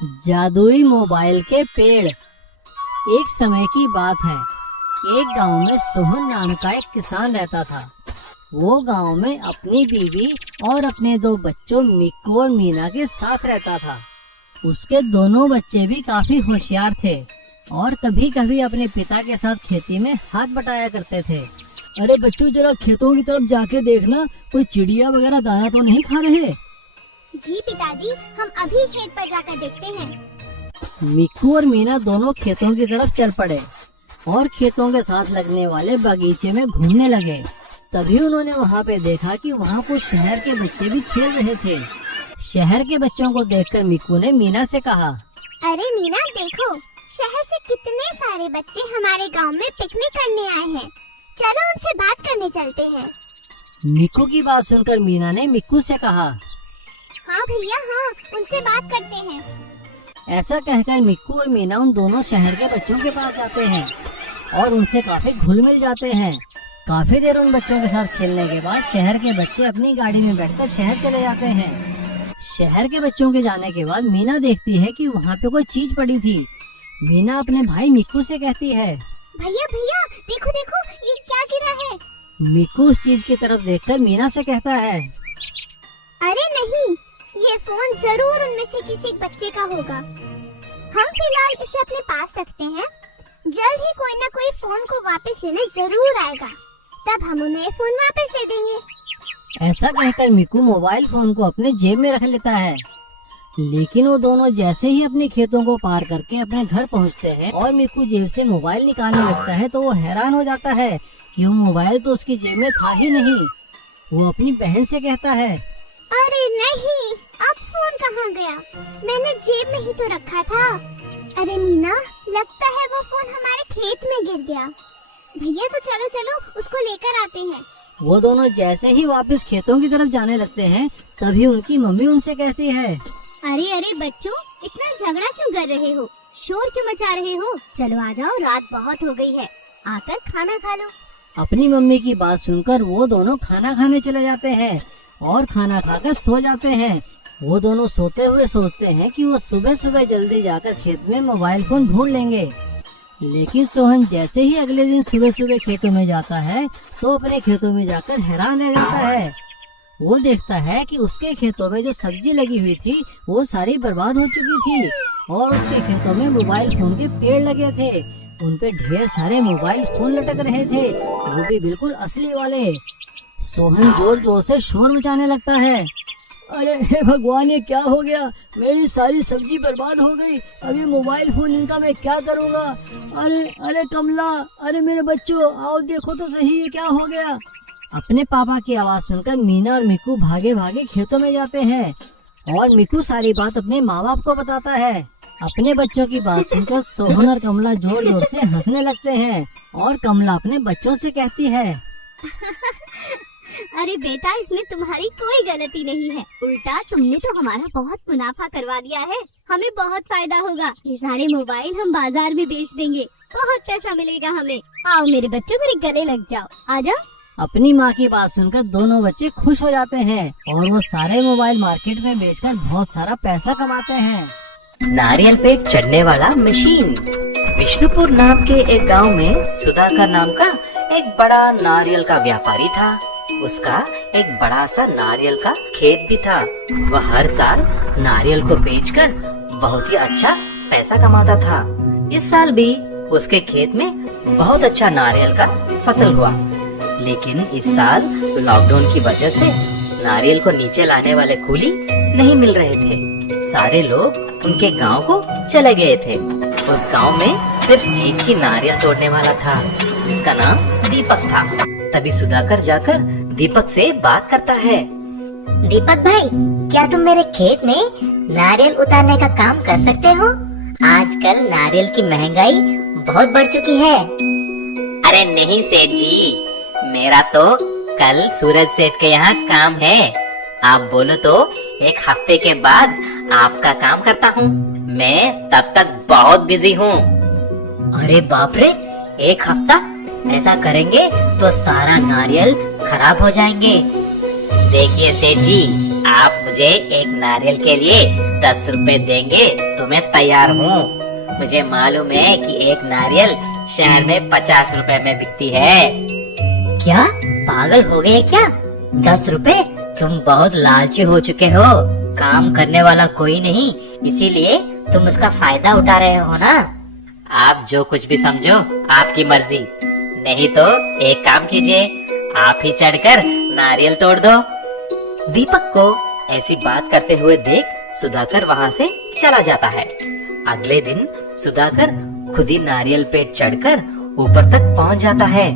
जादुई मोबाइल के पेड़। एक समय की बात है, एक गांव में सोहन नाम का एक किसान रहता था। वो गांव में अपनी बीवी और अपने 2 बच्चों मिक्कू और मीना के साथ रहता था। उसके दोनों बच्चे भी काफी होशियार थे और कभी कभी अपने पिता के साथ खेती में हाथ बटाया करते थे। अरे बच्चों, जरा खेतों की तरफ जाके देखना, कोई चिड़िया वगैरह दाना तो नहीं खा रहे। जी पिताजी, हम अभी खेत पर जाकर देखते हैं। मिक्कू और मीना दोनों खेतों की तरफ चल पड़े और खेतों के साथ लगने वाले बगीचे में घूमने लगे। तभी उन्होंने वहाँ पे देखा कि वहाँ कुछ शहर के बच्चे भी खेल रहे थे। शहर के बच्चों को देखकर मिक्कू ने मीना से कहा, अरे मीना देखो, शहर से कितने सारे बच्चे हमारे गांव में पिकनिक करने आए हैं। चलो उनसे बात करने चलते हैं। मिक्कू की बात सुनकर मीना ने मिक्कू से कहा, हाँ भैया हाँ, उनसे बात करते हैं। ऐसा कहकर मिक्कू और मीना उन दोनों शहर के बच्चों के पास जाते हैं और उनसे काफी घुल मिल जाते हैं। काफी देर उन बच्चों के साथ खेलने के बाद शहर के बच्चे अपनी गाड़ी में बैठकर शहर चले जाते हैं। शहर के बच्चों के जाने के बाद मीना देखती है कि वहाँ पे कोई चीज पड़ी थी। मीना अपने भाई मिक्कू से कहती है, भैया भैया देखो देखो, ये क्या गिरा है। मिक्कू उस चीज की तरफ देखकर मीना से कहता है, अरे नहीं, ये फोन जरूर उनमें से किसी बच्चे का होगा। हम फिलहाल इसे अपने पास रखते हैं। जल्द ही कोई ना कोई फोन को वापस लेने जरूर आएगा, तब हम उन्हें फोन वापस दे देंगे। ऐसा कहकर मिक्कू मोबाइल फोन को अपने जेब में रख लेता है। लेकिन वो दोनों जैसे ही अपने खेतों को पार करके अपने घर पहुंचते हैं और मिक्कू जेब से मोबाइल निकालने लगता है तो वो हैरान हो जाता है कि वो मोबाइल तो उसकी जेब में था ही नहीं। वो अपनी बहन से कहता है, अरे नहीं, अब फोन कहाँ गया? मैंने जेब में ही तो रखा था। अरे मीना, लगता है वो फोन हमारे खेत में गिर गया। भैया तो चलो चलो उसको लेकर आते हैं। वो दोनों जैसे ही वापस खेतों की तरफ जाने लगते हैं तभी उनकी मम्मी उनसे कहती है, अरे अरे बच्चों, इतना झगड़ा क्यों कर रहे हो? शोर क्यों मचा रहे हो? चलो आ जाओ, रात बहुत हो गई है, आकर खाना खा लो। अपनी मम्मी की बात सुनकर वो दोनों खाना खाने चले जाते हैं और खाना खाकर सो जाते हैं। वो दोनों सोते हुए सोचते हैं कि वो सुबह सुबह जल्दी जाकर खेत में मोबाइल फोन ढूंढ लेंगे। लेकिन सोहन जैसे ही अगले दिन सुबह सुबह खेतों में जाता है तो अपने खेतों में जाकर हैरान रह जाता है। वो देखता है कि उसके खेतों में जो सब्जी लगी हुई थी वो सारी बर्बाद हो चुकी थी और उसके खेतों में मोबाइल फोन के पेड़ लगे थे। उन पे ढेर सारे मोबाइल फोन लटक रहे थे, वो भी बिल्कुल असली वाले। सोहन जोर जोर से शोर मचाने लगता है, अरे हे भगवान, ये क्या हो गया? मेरी सारी सब्जी बर्बाद हो गई। अब ये मोबाइल फोन इनका मैं क्या करूँगा? अरे अरे कमला, अरे मेरे बच्चों, आओ देखो तो सही, ये क्या हो गया? अपने पापा की आवाज सुनकर मीना और मिक्कू भागे भागे खेतों में जाते हैं और मिक्कू सारी बात अपने माँ बाप को बताता है। अपने बच्चों की बात सुनकर सोहन और कमला जोर जोर से हंसने लगते हैं और कमला अपने बच्चों से कहती है, अरे बेटा, इसमें तुम्हारी कोई गलती नहीं है, उल्टा तुमने तो हमारा बहुत मुनाफा करवा दिया है। हमें बहुत फायदा होगा। ये सारे मोबाइल हम बाजार में बेच देंगे, बहुत पैसा मिलेगा हमें। आओ मेरे बच्चों, मेरे गले लग जाओ, आ जाओ। अपनी माँ की बात सुनकर दोनों बच्चे खुश हो जाते हैं और वो सारे मोबाइल मार्केट में बेचकर बहुत सारा पैसा कमाते हैं। नारियल पे चढ़ने वाला मशीन। विष्णुपुर नाम के एक गांव में सुधाकर नाम का एक बड़ा नारियल का व्यापारी था। उसका एक बड़ा सा नारियल का खेत भी था। वह हर साल नारियल को बेचकर बहुत ही अच्छा पैसा कमाता था। इस साल भी उसके खेत में बहुत अच्छा नारियल का फसल हुआ। लेकिन इस साल लॉकडाउन की वजह से नारियल को नीचे लाने वाले कूली नहीं मिल रहे थे। सारे लोग उनके गांव को चले गए थे। उस गांव में सिर्फ एक ही नारियल तोड़ने वाला था जिसका नाम दीपक था। तभी सुधाकर जाकर दीपक से बात करता है, दीपक भाई, क्या तुम मेरे खेत में नारियल उतारने का काम कर सकते हो? आजकल नारियल की महंगाई बहुत बढ़ चुकी है। अरे नहीं सेठ जी, मेरा तो कल सूरज सेठ के यहाँ काम है। आप बोलो तो एक हफ्ते के बाद आपका काम करता हूँ। मैं तब तक बहुत बिजी हूँ। अरे बाप रे, 1 हफ्ता? ऐसा करेंगे तो सारा नारियल खराब हो जाएंगे। देखिए सेठ जी, आप मुझे एक नारियल के लिए 10 रुपए देंगे तो मैं तैयार हूँ। मुझे मालूम है कि एक नारियल शहर में 50 रुपए में बिकती है। क्या पागल हो गए क्या? 10 रुपए? तुम बहुत लालची हो चुके हो। काम करने वाला कोई नहीं, इसीलिए तुम उसका फायदा उठा रहे हो ना। आप जो कुछ भी समझो आपकी मर्जी, नहीं तो एक काम कीजिए, आप ही चढ़कर नारियल तोड़ दो। दीपक को ऐसी बात करते हुए देख सुधाकर वहाँ से चला जाता है। अगले दिन सुधाकर खुद ही नारियल पे चढ़कर ऊपर तक पहुँच जाता है,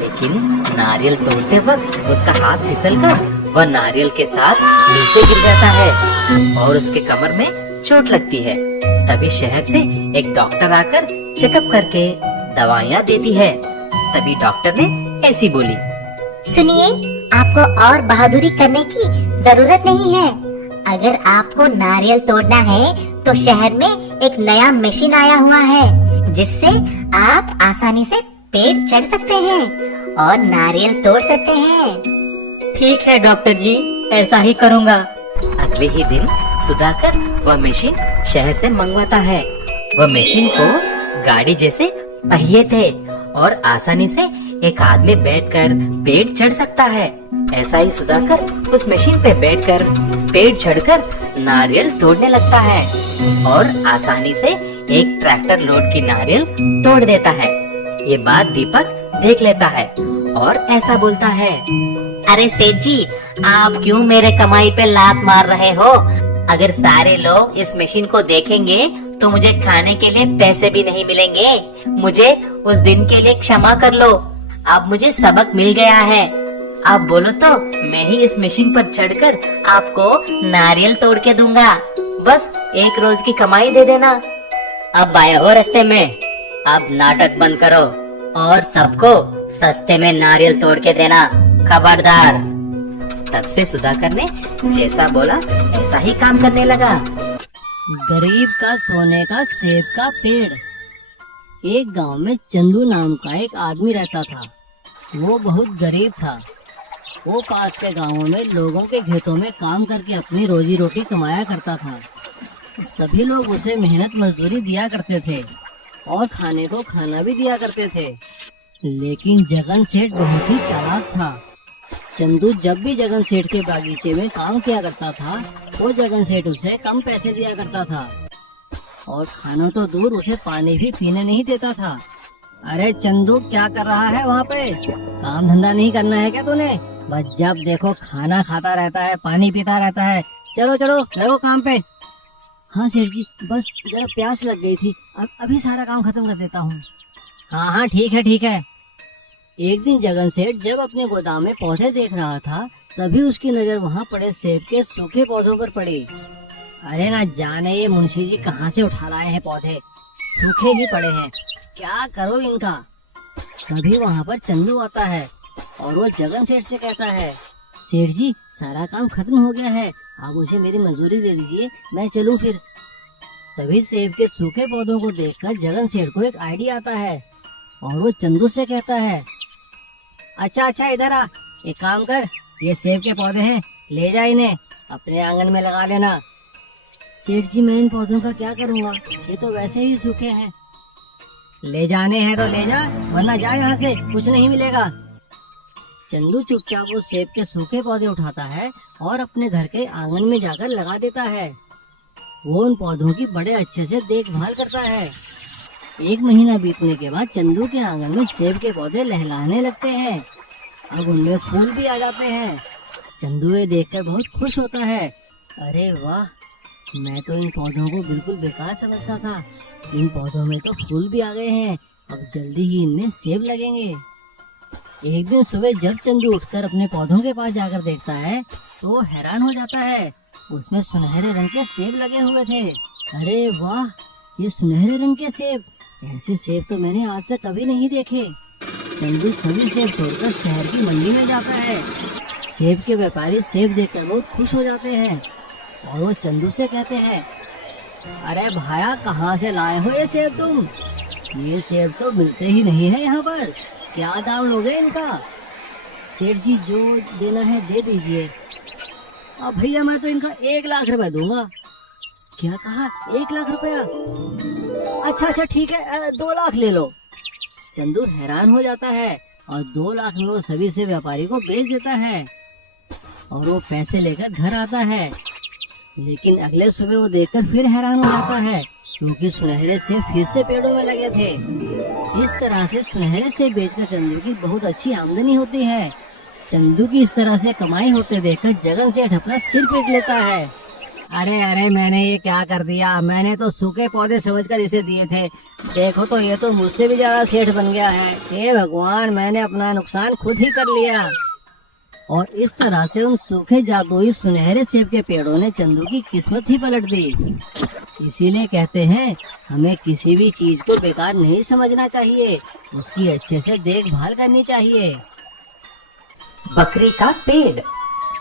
लेकिन नारियल तोड़ते वक्त उसका हाथ फिसलकर वह नारियल के साथ नीचे गिर जाता है और उसके कमर में चोट लगती है। तभी शहर से एक डॉक्टर आकर चेकअप करके दवाइयाँ देती है। तभी डॉक्टर ने ऐसी बोली, सुनिए, आपको और बहादुरी करने की जरूरत नहीं है। अगर आपको नारियल तोड़ना है तो शहर में एक नया मशीन आया हुआ है, जिससे आप आसानी से पेड़ चढ़ सकते हैं और नारियल तोड़ सकते हैं। ठीक है डॉक्टर जी, ऐसा ही करूँगा। अगले ही दिन सुधाकर वह मशीन शहर से मंगवाता है। वह मशीन को गाड़ी जैसे पहिए थे और आसानी से एक आदमी बैठकर पेड़ चढ़ सकता है। ऐसा ही सुधाकर उस मशीन पे बैठकर पेड़ चढ़कर नारियल तोड़ने लगता है और आसानी से एक ट्रैक्टर लोड की नारियल तोड़ देता है। ये बात दीपक देख लेता है और ऐसा बोलता है, अरे सेठ जी, आप क्यों मेरे कमाई पे लात मार रहे हो? अगर सारे लोग इस मशीन को देखेंगे तो मुझे खाने के लिए पैसे भी नहीं मिलेंगे। मुझे उस दिन के लिए क्षमा कर लो। अब मुझे सबक मिल गया है। आप बोलो तो मैं ही इस मशीन पर चढ़कर आपको नारियल तोड़ के दूंगा। बस एक रोज की कमाई दे देना। अब आए हो रास्ते में, अब नाटक बंद करो और सबको सस्ते में नारियल तोड़ के देना, खबरदार। तब से सुधाकर ने जैसा बोला ऐसा ही काम करने लगा। गरीब का सोने का सेब का पेड़। एक गांव में चंदू नाम का एक आदमी रहता था। वो बहुत गरीब था। वो पास के गांवों में लोगों के खेतों में काम करके अपनी रोजी रोटी कमाया करता था। सभी लोग उसे मेहनत मजदूरी दिया करते थे और खाने को खाना भी दिया करते थे। लेकिन जगन सेठ बहुत ही चालाक था। चंदू जब भी जगन सेठ के बागीचे में काम किया करता था, वो जगन सेठ उसे कम पैसे दिया करता था और खाना तो दूर, उसे पानी भी पीने नहीं देता था। अरे चंदू, क्या कर रहा है वहाँ पे? काम धंधा नहीं करना है क्या तूने? बस जब देखो खाना खाता रहता है, पानी पीता रहता है। चलो चलो लगो काम पे। हाँ सेठ जी, बस जरा प्यास लग गई थी, अब अभी सारा काम खत्म कर देता हूँ। हाँ हाँ ठीक है ठीक है। एक दिन जगन सेठ जब अपने गोदाम में पौधे देख रहा था, तभी उसकी नजर वहाँ पड़े सेब के सूखे पौधों पर पड़ी। अरे ना जाने ये मुंशी जी कहाँ से उठा लाए हैं पौधे, सूखे ही पड़े हैं, क्या करो इनका। तभी वहाँ पर चंदू आता है और वो जगन सेठ से कहता है, सेठ जी सारा काम खत्म हो गया है, आप मुझे मेरी मजदूरी दे दीजिए, मैं चलूँ फिर। तभी सेब के सूखे पौधों को देखकर जगन सेठ को एक आइडिया आता है और वो चंदू से कहता है, अच्छा इधर आ, एक काम कर, ये सेब के पौधे हैं, ले जा इन्हें अपने आंगन में लगा लेना। सेठ जी मैं इन पौधों का क्या करूँगा, ये तो वैसे ही सूखे हैं। ले जाने हैं तो ले जा, वरना जा यहाँ से, कुछ नहीं मिलेगा। चंदू चुपचाप वो सेब के सूखे पौधे उठाता है और अपने घर के आंगन में जाकर लगा देता है। वो उन पौधों की बड़े अच्छे से देखभाल करता है। एक महीना बीतने के बाद चंदू के आंगन में सेब के पौधे लहलाने लगते हैं। अब उनमें फूल भी आ जाते हैं। चंदू ये देखकर बहुत खुश होता है। अरे वाह, मैं तो इन पौधों को बिल्कुल बेकार समझता था, इन पौधों में तो फूल भी आ गए हैं, अब जल्दी ही इनमें सेब लगेंगे। एक दिन सुबह जब चंदू उठकर अपने पौधों के पास जाकर देखता है तो वो हैरान हो जाता है, उसमें सुनहरे रंग के सेब लगे हुए थे। अरे वाह, ये सुनहरे रंग के सेब, ऐसे सेब तो मैंने आज तक कभी नहीं देखे। चंदू सभी सेब तोड़कर शहर की मंडी में जाता है। सेब के व्यापारी सेब देखकर बहुत खुश हो जाते हैं और वो चंदू से कहते हैं, अरे भाया कहाँ से लाए हो ये सेब तुम? ये सेब तो मिलते ही नहीं है यहाँ पर, क्या दाम लोगे इनका? सेठ जी जो देना है दे दीजिए। अब भैया मैं तो इनका 1 लाख रुपए दूंगा। क्या कहा? 1 लाख रुपया? अच्छा ठीक है, 2 लाख ले लो। चंदू हैरान हो जाता है और 2 लाख में वो सभी से व्यापारी को बेच देता है और वो पैसे लेकर घर आता है। लेकिन अगले सुबह वो देखकर फिर हैरान हो जाता है क्योंकि सुनहरे सेब फिर से पेड़ों में लगे थे। इस तरह से सुनहरे सेब बेचकर चंदू की बहुत अच्छी आमदनी होती है। चंदू की इस तरह से कमाई होते देखकर जगन सेठ अपना सिर पीट लेता है। अरे मैंने ये क्या कर दिया? मैंने तो सूखे पौधे समझकर इसे दिए थे। देखो तो ये तो मुझसे भी ज्यादा सेठ बन गया है। हे भगवान, मैंने अपना नुकसान खुद ही कर लिया। और इस तरह से उन सूखे जादुई सुनहरे सेब के पेड़ों ने चंदू की किस्मत ही पलट दी। इसीलिए कहते हैं हमें किसी भी चीज को बेकार नहीं समझना चाहिए, उसकी अच्छे से देखभाल करनी चाहिए। बकरी का पेड़।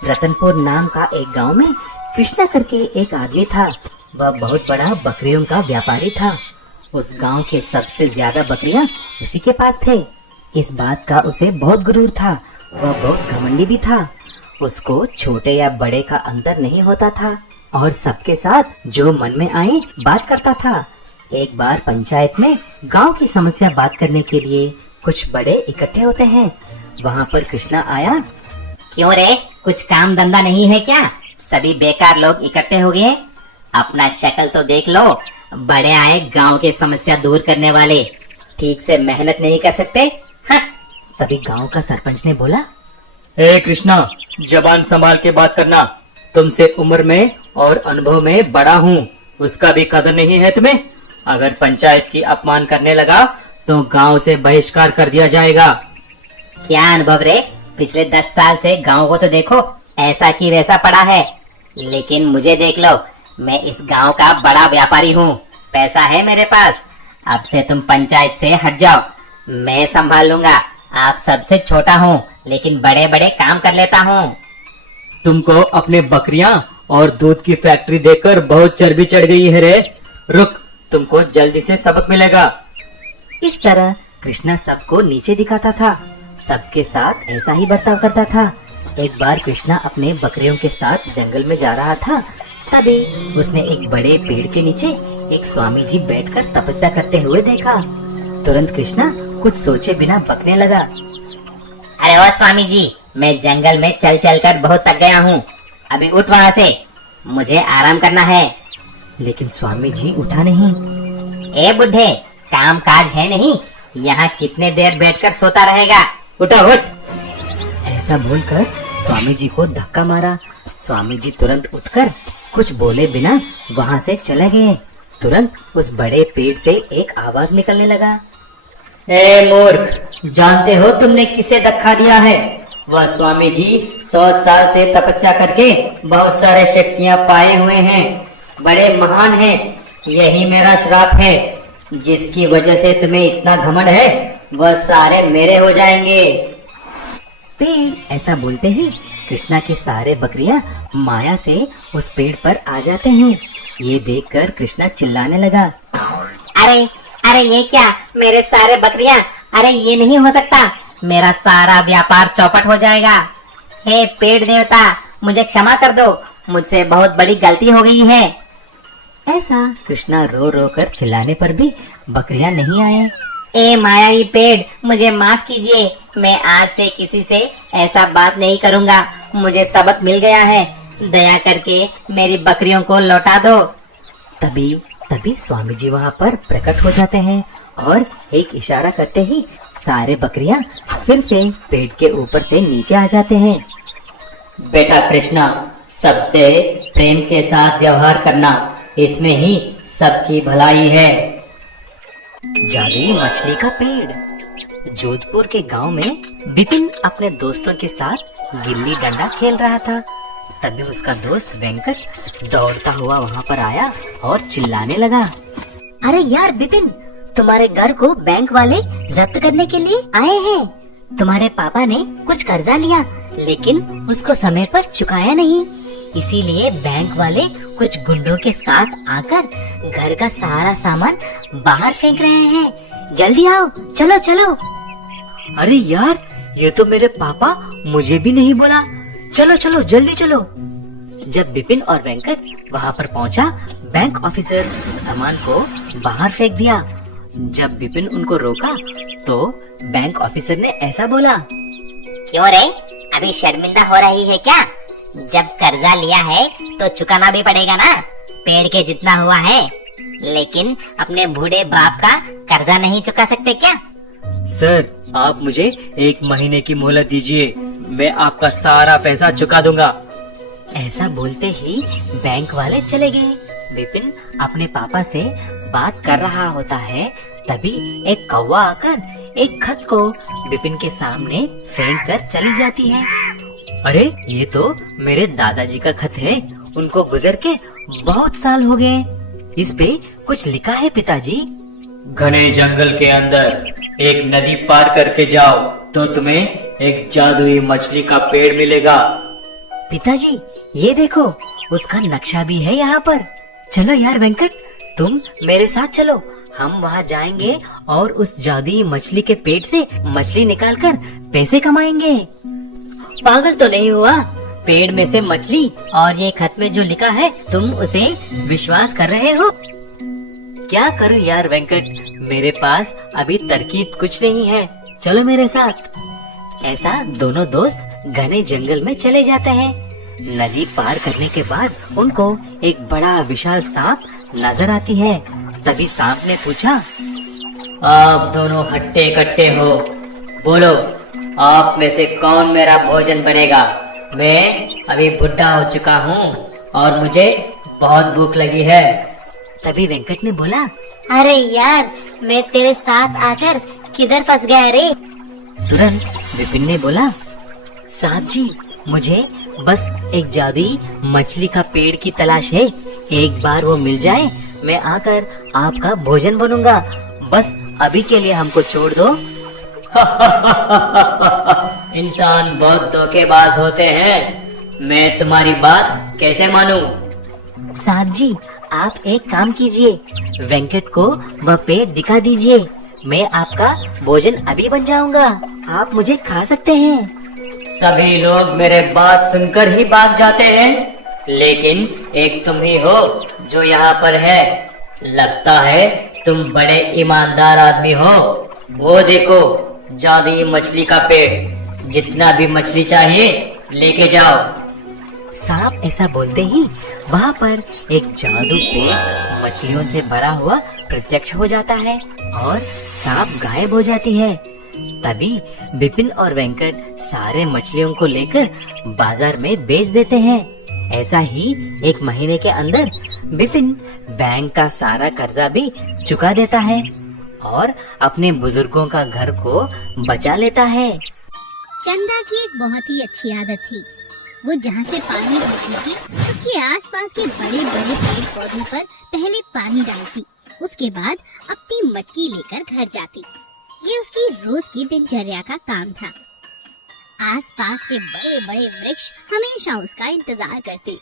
रतनपुर नाम का एक गांव में कृष्णा करके एक आदमी था। वह बहुत बड़ा बकरियों का व्यापारी था। उस गांव के सबसे ज्यादा बकरियां उसी के पास थे। इस बात का उसे बहुत गुरूर था। वह बहुत घमंडी भी था। उसको छोटे या बड़े का अंतर नहीं होता था और सबके साथ जो मन में आए बात करता था। एक बार पंचायत में गांव की समस्या बात करने के लिए कुछ बड़े इकट्ठे होते हैं। वहाँ पर कृष्णा आया। क्यों रे, कुछ काम धंधा नहीं है क्या? सभी बेकार लोग इकट्ठे हो गए। अपना शक्ल तो देख लो। बड़े आए गांव की समस्या दूर करने वाले, ठीक से मेहनत नहीं कर सकते। हाँ। तभी गांव का सरपंच ने बोला, ए कृष्णा, जबान संभाल के बात करना। तुमसे उम्र में और अनुभव में बड़ा हूँ, उसका भी कदर नहीं है तुम्हें? अगर पंचायत की अपमान करने लगा तो गांव से बहिष्कार कर दिया जाएगा। क्या अनुभव रे? पिछले 10 साल से गांव को तो देखो, ऐसा की वैसा पड़ा है। लेकिन मुझे देख लो, मैं इस गांव का बड़ा व्यापारी हूँ, पैसा है मेरे पास। अब से तुम पंचायत से हट जाओ, मैं संभाल लूंगा। आप सबसे छोटा हूँ लेकिन बड़े बड़े काम कर लेता हूँ। तुमको अपने बकरियां और दूध की फैक्ट्री देखकर बहुत चर्बी चढ़ गई है रे। रुक, तुमको जल्दी से सबक मिलेगा। इस तरह कृष्णा सबको नीचे दिखाता था। सबके साथ ऐसा ही बर्ताव करता था। एक बार कृष्णा अपने बकरियों के साथ जंगल में जा रहा था। तभी उसने एक बड़े पेड़ के नीचे एक स्वामी जी बैठकर तपस्या करते हुए देखा। तुरंत कृष्णा कुछ सोचे बिना बकने लगा। अरे ओ स्वामी जी, मैं जंगल में चल चल कर बहुत थक गया हूँ, अभी उठ वहाँ से, मुझे आराम करना है। लेकिन स्वामी जी उठा नहीं। ए बुढ़े, काम काज है नहीं, यहाँ कितने देर बैठकर सोता रहेगा, उठो उठ। ऐसा बोलकर स्वामी जी को धक्का मारा। स्वामी जी तुरंत उठकर कुछ बोले बिना वहाँ से चले गए। तुरंत उस बड़े पेड़ से एक आवाज निकलने लगा। ए मूर्ख, जानते हो तुमने किसे धक्का दिया है? वह स्वामी जी 100 साल से तपस्या करके बहुत सारे शक्तियाँ पाए हुए हैं, बड़े महान हैं। यही मेरा श्राप है, जिसकी वजह से तुम्हें इतना घमंड है, वह सारे मेरे हो जाएंगे। पेड़ ऐसा बोलते ही कृष्णा के सारे बकरियां माया से उस पेड़ पर आ जाते हैं। ये देखकर कृष्णा चिल्लाने लगा। अरे अरे ये क्या, मेरे सारे बकरियां, अरे ये नहीं हो सकता, मेरा सारा व्यापार चौपट हो जाएगा। हे पेड़ देवता, मुझे क्षमा कर दो, मुझसे बहुत बड़ी गलती हो गई है। ऐसा कृष्णा रो रो कर चिल्लाने पर भी बकरियां नहीं आए। ए मायावी पेड़, मुझे माफ कीजिए, मैं आज से किसी से ऐसा बात नहीं करूँगा, मुझे सबक मिल गया है, दया करके मेरी बकरियों को लौटा दो। तभी स्वामी जी वहाँ पर प्रकट हो जाते हैं और एक इशारा करते ही सारे बकरियां फिर से पेड़ के ऊपर से नीचे आ जाते हैं। बेटा कृष्णा, सबसे प्रेम के साथ व्यवहार करना, इसमें ही सबकी भलाई है। जादुई मछली का पेड़। जोधपुर के गांव में बिपिन अपने दोस्तों के साथ गिल्ली डंडा खेल रहा था। तभी उसका दोस्त वेंकट दौड़ता हुआ वहाँ पर आया और चिल्लाने लगा। अरे यार बिपिन, तुम्हारे घर को बैंक वाले जब्त करने के लिए आए हैं। तुम्हारे पापा ने कुछ कर्जा लिया लेकिन उसको समय पर चुकाया नहीं, इसीलिए बैंक वाले कुछ गुंडों के साथ आकर घर का सारा सामान बाहर फेंक रहे हैं। जल्दी आओ, चलो चलो। अरे यार, ये तो मेरे पापा मुझे भी नहीं बोला। चलो चलो जल्दी चलो। जब विपिन और वेंकट वहाँ पर पहुँचा, बैंक ऑफिसर सामान को बाहर फेंक दिया। जब विपिन उनको रोका तो बैंक ऑफिसर ने ऐसा बोला, क्यों रे, अभी शर्मिंदा हो रही है क्या? जब कर्जा लिया है तो चुकाना भी पड़ेगा ना, पेड़ के जितना हुआ है। लेकिन अपने बूढ़े बाप का कर्जा नहीं चुका सकते क्या? सर, आप मुझे 1 महीने की मोहलत दीजिए, मैं आपका सारा पैसा चुका दूंगा। ऐसा बोलते ही बैंक वाले चले गए। विपिन अपने पापा से बात कर रहा होता है, तभी एक कौवा आकर एक खत को विपिन के सामने फेंक कर चली जाती है। अरे, ये तो मेरे दादाजी का खत है, उनको गुजर के बहुत साल हो गए। इस पे कुछ लिखा है पिताजी। घने जंगल के अंदर एक नदी पार करके जाओ तो तुम्हें एक जादुई मछली का पेड़ मिलेगा। पिताजी, ये देखो, उसका नक्शा भी है यहाँ पर। चलो यार वेंकट, तुम मेरे साथ चलो, हम वहाँ जाएंगे और उस जादुई मछली के पेट से मछली निकालकर पैसे कमाएंगे। पागल तो नहीं हुआ? पेड़ में से मछली और ये खत में जो लिखा है, तुम उसे विश्वास कर रहे हो? क्या करूं यार वेंकट, मेरे पास अभी तरकीब कुछ नहीं है, चलो मेरे साथ। ऐसा दोनों दोस्त घने जंगल में चले जाते हैं। नदी पार करने के बाद उनको एक बड़ा विशाल सांप नजर आती है। तभी सांप ने पूछा, आप दोनों हट्टे कट्टे हो, बोलो आप में से कौन मेरा भोजन बनेगा? मैं अभी बुढ़ा हो चुका हूँ और मुझे बहुत भूख लगी है। तभी वेंकट ने बोला, अरे यार, मैं तेरे साथ आकर किधर फंस गया रे? तुरंत विपिन ने बोला, साहब जी, मुझे बस एक जादुई मछली का पेड़ की तलाश है। एक बार वो मिल जाए, मैं आकर आपका भोजन बनूंगा। बस अभी के लिए हमको छोड़ दो। इंसान बहुत धोखेबाज होते हैं, मैं तुम्हारी बात कैसे मानूं? साहब जी, आप एक काम कीजिए, वेंकट को वह पेड़ दिखा दीजिए, मैं आपका भोजन अभी बन जाऊंगा, आप मुझे खा सकते हैं। सभी लोग मेरे बात सुनकर ही भाग जाते हैं, लेकिन एक तुम ही हो जो यहाँ पर है। लगता है तुम बड़े ईमानदार आदमी हो। वो देखो, जादुई मछली का पेड़, जितना भी मछली चाहिए लेके जाओ। सांप ऐसा बोलते ही वहाँ पर एक जादू पेड़ मछलियों से भरा हुआ प्रत्यक्ष हो जाता है और सांप गायब हो जाती है। तभी विपिन और वेंकट सारे मछलियों को लेकर बाजार में बेच देते हैं। ऐसा ही 1 महीने के अंदर विपिन बैंक का सारा कर्जा भी चुका देता है और अपने बुजुर्गों का घर को बचा लेता है। चंदा की एक बहुत ही अच्छी आदत थी। वो जहाँ से पानी ढूंढती थी, उसके आसपास के बड़े बड़े पेड़ पौधों पर पहले पानी डालती, उसके बाद अपनी मटकी लेकर घर जाती। ये उसकी रोज की दिनचर्या का काम था। आसपास के बड़े बड़े वृक्ष हमेशा उसका इंतजार करते।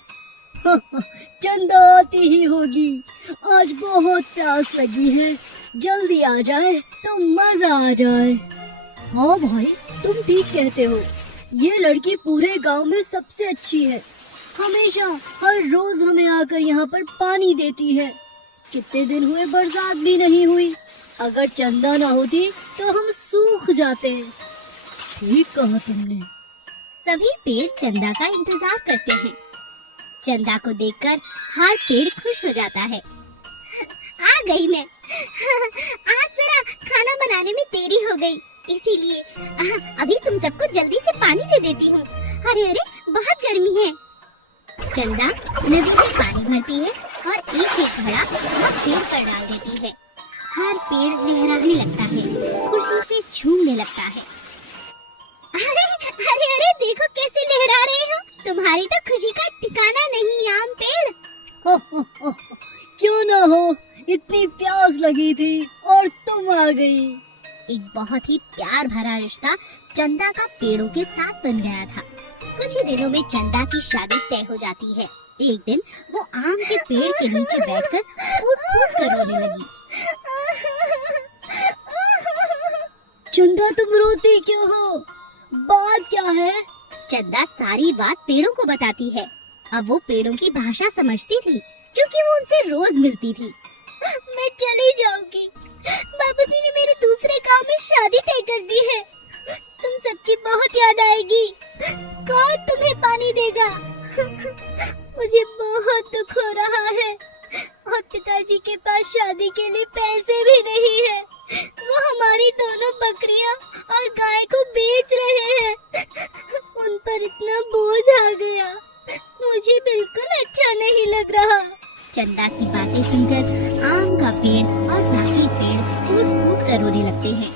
चंदा आती ही होगी, आज बहुत प्यास लगी है, जल्दी आ जाए तो मजा आ जाए। हाँ भाई, तुम ठीक कहते हो, ये लड़की पूरे गांव में सबसे अच्छी है, हमेशा हर रोज हमें आकर यहाँ पर पानी देती है। कितने दिन हुए बरसात भी नहीं हुई, अगर चंदा ना होती तो हम सूख जाते। ठीक कहा तुमने। सभी पेड़ चंदा का इंतजार करते हैं। चंदा को देखकर हर पेड़ खुश हो जाता है। आ गई मैं। आज जरा खाना बनाने में देरी हो गई, इसीलिए अभी तुम सबको जल्दी से पानी दे देती हूँ। अरे अरे, बहुत गर्मी है। चंदा नदी से पानी भरती है और एक एक घड़ा हर पेड़ पर डाल देती है। हर पेड़ लहराने लगता है, खुशी से झूमने लगता है। अरे अरे अरे, देखो कैसे लहरा रहे हो, तुम्हारी तो खुशी का ठिकाना नहीं आम पेड़। हो, क्यों ना हो, इतनी प्यास लगी थी और तुम आ गई। एक बहुत ही प्यार भरा रिश्ता चंदा का पेड़ों के साथ बन गया था। कुछ ही दिनों में चंदा की शादी तय हो जाती है। एक दिन वो आम के पेड़ के नीचे बैठकर फूट-फूट कर रोने लगी। चंदा, तुम रोती क्यों हो? बात क्या है? चंदा सारी बात पेड़ों को बताती है। अब वो पेड़ों की भाषा समझती थी क्योंकि वो उनसे रोज मिलती थी। मैं चली जाऊंगी। बाबूजी ने मेरे दूसरे गांव में शादी तय कर दी है। तुम सबकी बहुत याद आएगी। कौन तुम्हें पानी देगा? मुझे बहुत दुख हो रहा है और पिताजी के पास शादी के लिए पैसे भी नहीं है। वो हमारी दोनों बकरियां और गाय को बेच रहे हैं। उन पर इतना बोझ आ गया, मुझे बिल्कुल अच्छा नहीं लग रहा। चंदा की बातें सुनकर आम का पेड़ और नारियल पेड़ फूट फूट कर रोने लगते हैं।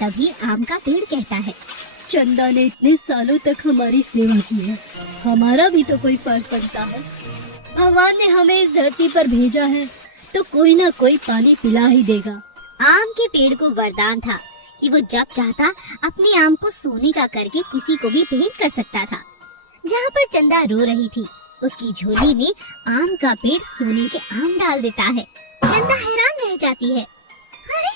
तभी आम का पेड़ कहता है, चंदा ने इतने सालों तक हमारी सेवा की है, हमारा भी तो कोई फर्ज बनता है। भगवान ने हमें इस धरती पर भेजा है तो कोई ना कोई पानी पिला ही देगा। आम के पेड़ को वरदान था कि वो जब चाहता अपने आम को सोने का करके किसी को भी भेंट कर सकता था। जहाँ पर चंदा रो रही थी, उसकी झोली में आम का पेड़ सोने के आम डाल देता है। चंदा हैरान रह जाती है। अरे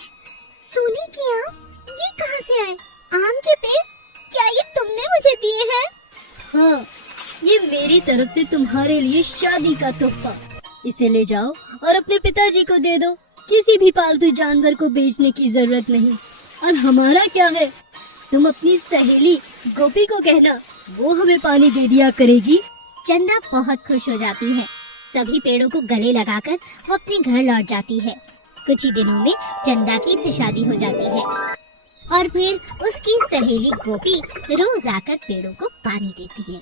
सोने के आम ये कहाँ से आए? आम के पेड़, क्या ये तुमने मुझे दिए हैं? हाँ, ये मेरी तरफ से तुम्हारे लिए शादी का तोहफा। इसे ले जाओ और अपने पिताजी को दे दो। किसी भी पालतू जानवर को बेचने की जरूरत नहीं। और हमारा क्या है, तुम अपनी सहेली गोपी को कहना, वो हमें पानी दे दिया करेगी। चंदा बहुत खुश हो जाती है। सभी पेड़ों को गले लगाकर वो अपने घर लौट जाती है। कुछ ही दिनों में चंदा की से शादी हो जाती है और फिर उसकी सहेली गोपी रोज आकर पेड़ों को पानी देती है।